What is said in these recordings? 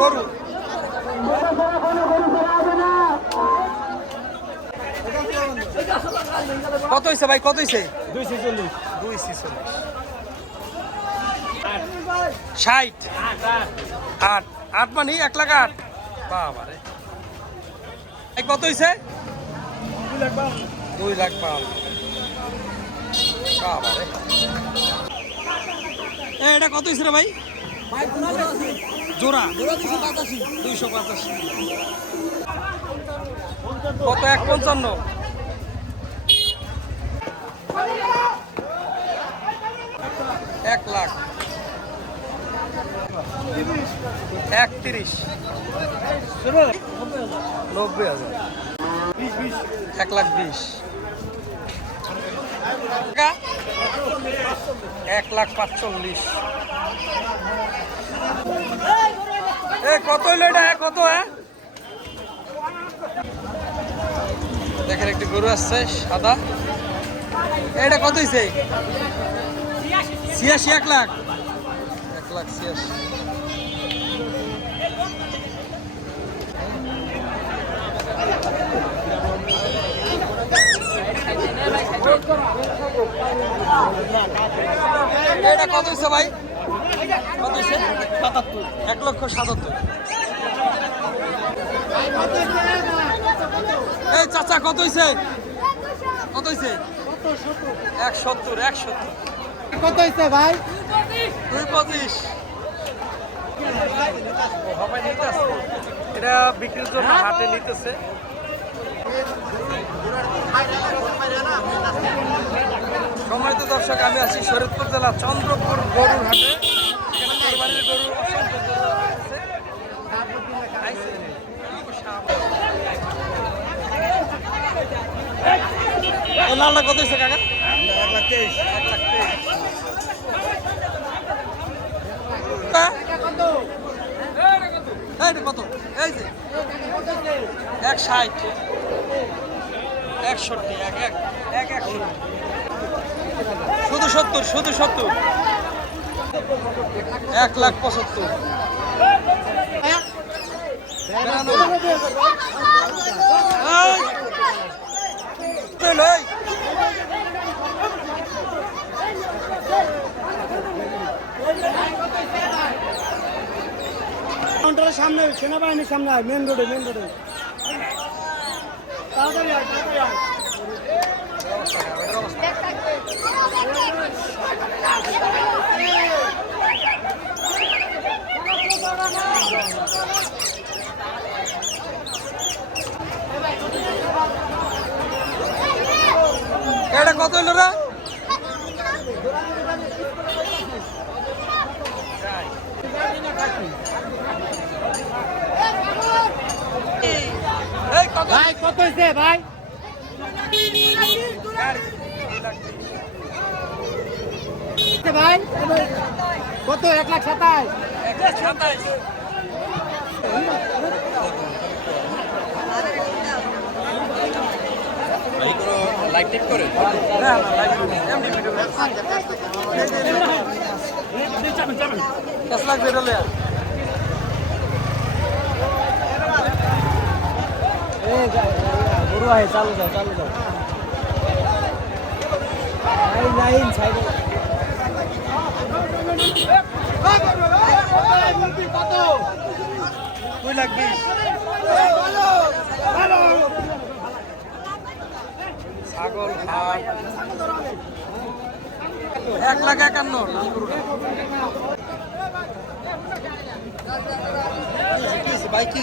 গরু কত হয়েছে ভাই, কত হয়েছে দুইশো চল্লিশ দুই ছিচল্লিশ। ষাট। আট। আট মানে এক লাখ আট। বাবা রে কত হয়েছে দুই লাখ পাউন্ড বাবা রে এটা কত হয়েছে রে ভাই? জোড়া? দুইশো পঁচাশি। কত? এক পঞ্চান্ন। এক লাখ। একত্রিশ। নব্বই হাজার। এক লাখ বিশ? এক লাখ পাঁচচল্লিশ। এ, কত হইল এটা? কত দেখেন, একটি গরু আসছে, সাদা। এটা কত হয়েছে ছিয়াশি, এক লাখ। এক লাখ ছিয়াশি। এটা কত হয়েছে ভাই? সাতাত্তর এক লক্ষ সাতাত্তর। এই চাচা কত হয়েছে কত হয়েছে এক সত্তর এক সত্তর। কত হয়েছে ভাই? দুই পঁচিশ। এটা বিক্রির জন্য হাতে নিতেছে। সম্মানিত দর্শক আমি আছি শরীয়তপুর জেলা চন্দ্রপুর গরুর হাটে এখানে কোরবানির গরু অসংখ্য গরু আছে। এই লালটা কত হয়েছে কাকা? এক লাখ তেইশ এক? কত? এই যে। এক ষাট। একষট্টি, এক এক এক একষট্টি শুধু সত্তর শুধু সত্তর। এক লাখ পঁচাত্তর। বিরানব্বই। এই! চল, এই! কাউন্টারের সামনে সেনাবাহিনীর সামনে মেন রোডে মেন রোডে আয় আয়। কত হলো এই কত ভাই কত হয়েছে ভাই? ভাই? কত এক লাখ সাতাশ? সাতাইশ না না লাইভ এমনি ভিডিও দশ লাখ বেরো লে চালু যাও চালু যাও লাইন লাইন সাইডে দুই লাখ বিশ ছাগল এক লাখ একান্ন। ভাই কি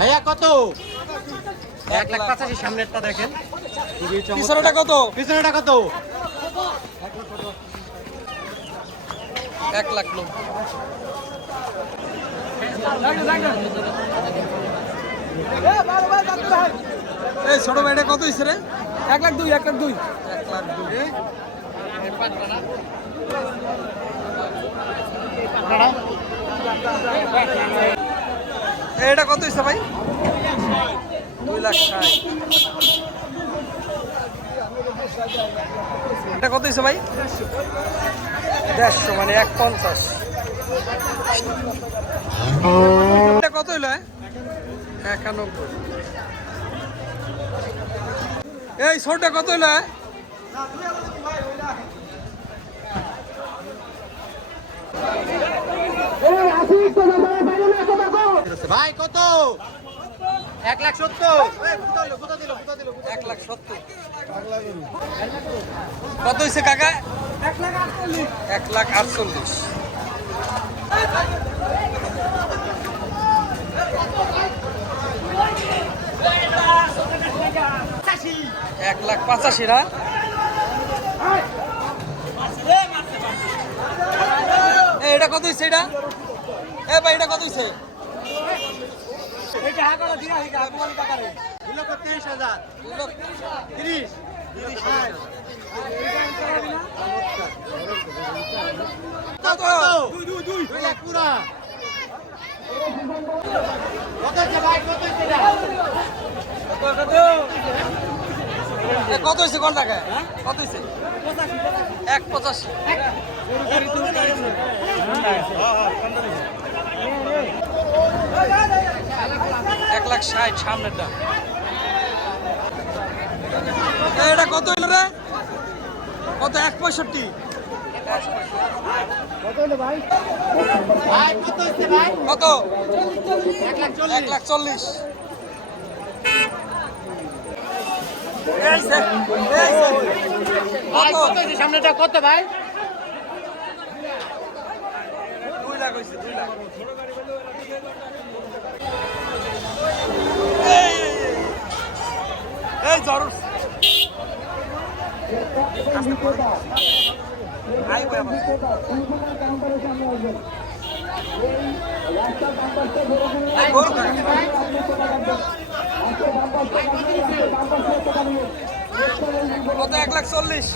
ভাইয়া কত? এক লাখ পাঁচাশি সামনেরটা দেখেন। পিছনেটা কত? পিছনেটা কত? এক লাখ নব্বই। এই ছোট ভাইটা কত হয়েছে রে? এক লাখ দুই এক লাখ দুই। এক লাখ দুই। এটা কত হয়েছে ভাই? দুই লাখ ষাট। এটা কত হয়েছে ভাই? দেড়শো মানে এক পঞ্চাশ। এটা কত হইল হ্যাঁ? একানব্বই। এই ছোটটা কত হইল হ্যাঁ? ভাই কত? এক লাখ সত্তর। এক লাখ সত্তর। কত হয়েছে কাকা? এক লাখ আটচল্লিশ। এক লাখ পঁচাশি না? এটা কত হয়েছে এটা? এ ভাই এটা কত হয়েছে তিরিশ হাজার। তিরিশ কত পুরা। কত ভাই? কত হয়েছে কোন টাকায় কত হয়েছে এক পঁচাশি। এক লাখ ষাট সামনেরটা এটা কত হইল রে? কত? এক পঁয়ষট্টি। কত? এক লাখ চল্লিশ? কত? সামনেটা? কত ভাই দুই লাখ হয়েছে দুই লাখ। কত? এক লাখ চল্লিশ।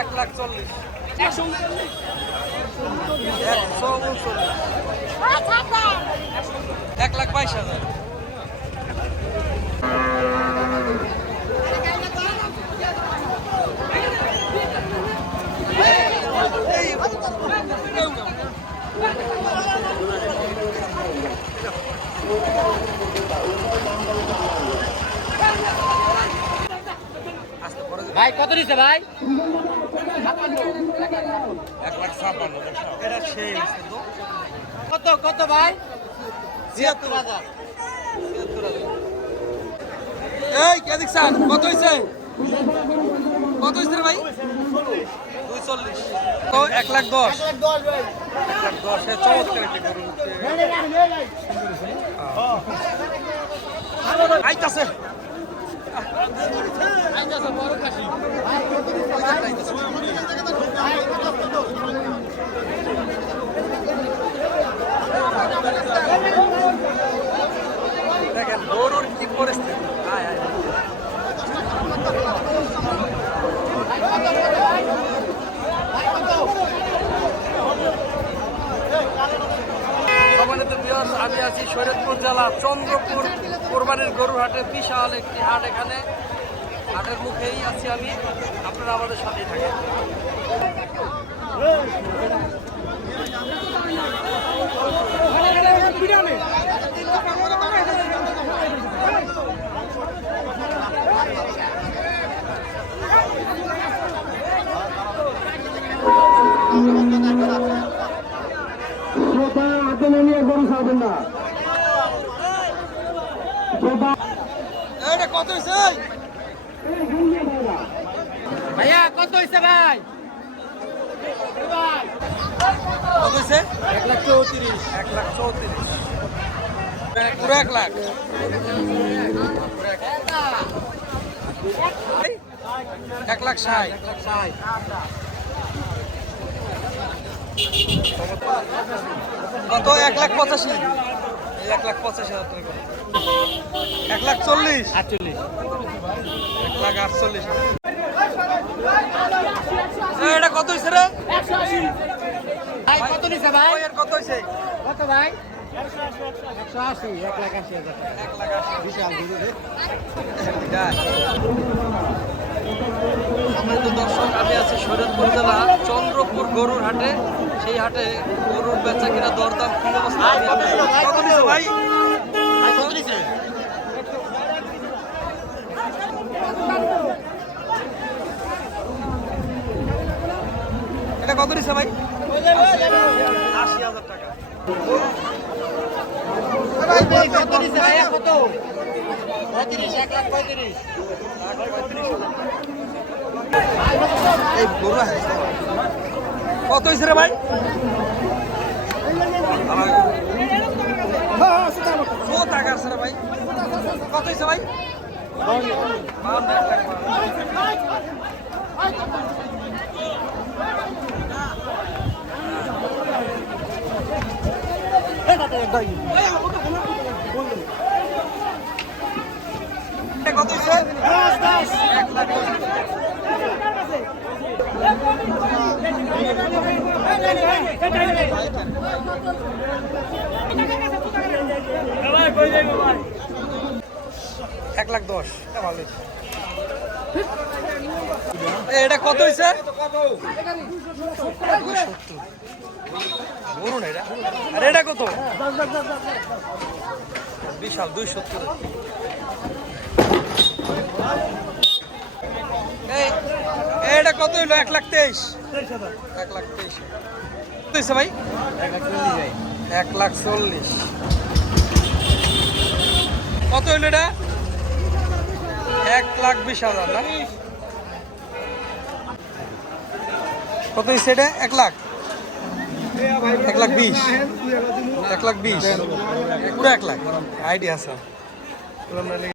এক লাখ চল্লিশ। এক লাখ বাইশ হাজার ভাই কত দিচ্ছে ভাই? কত কত ভাই? ছিয়াত্তর হাজার। এই কে দেখছেন কত হয়েছে কত হয়েছে ভাই? দুই চল্লিশ তো এক লাখ দশ। এক লাখ দশ চমৎকার একটি গরু আইতাছে। গরুর কি পরিস্থিতি? আয় আয়। আমি আছি শরীয়তপুর জেলা চন্দ্রপুর কোরবানির গরুর হাটে বিশাল একটি হাট এখানে। হাটের মুখেই আছি আমি। আপনারা আমাদের সাথেই থাকেন শ্রোতা হাতে নিয়ে গরু ছাড়বেন না শ্রোতা এটা কত হয়েছে ভাইয়া কত হচ্ছে ভাই? কত হয়েছে এক লাখ চৌত্রিশ। এক লাখ চৌত্রিশ। পুরো এক লাখ? এক লাখ ষাট। কত? এক লাখ পঁচাশি। এই এক লাখ পঁচাশি হাজার টাকা। এক লাখ চল্লিশ। আটচল্লিশ। এক লাখ আটচল্লিশ। এটা কত হয়েছে রে? ভাই কত নিছে ভাই? এর কত হয়েছে কত ভাই? একশো আশি এক লাখ আশি হাজার এক লাখ আশি। বিশাল সম্মানিত দর্শক আমি আছি শরীয়তপুর জেলা চন্দ্রপুর গরুর হাটে। সেই হাটে গরুর বেচা কিনা দরদাম কি অবস্থা? ভাই কত নিছে এটা কত ভাই আশি হাজার টাকা কত ভাই? কত পঁয়ত্রিশ এই গরু কত হয়েছে রে ভাই? টাকা আছে রে ভাই। কত হয়েছে ভাই বাউন্ন, এক লাখ বাউন্ন। এটা কত এক লাখ দশ। এক লাখ দশ এটা ভালো এটা কত? হয়েছে বলুন এটা। আর এটা কত? বিশাল দুই সত্তর। এই এটা কত হইল? এক লাখ তেইশ। এক লাখ তেইশ। হয়েছে ভাই? এক লাখ চল্লিশ। কত হইল এটা? এক লাখ বিশ হাজার না? কত হয়েছে এটা? এক লাখ। এক লাখ বিশ। এক লাখ বিশ। পুরো এক লাখ। আইডিয়া আছে।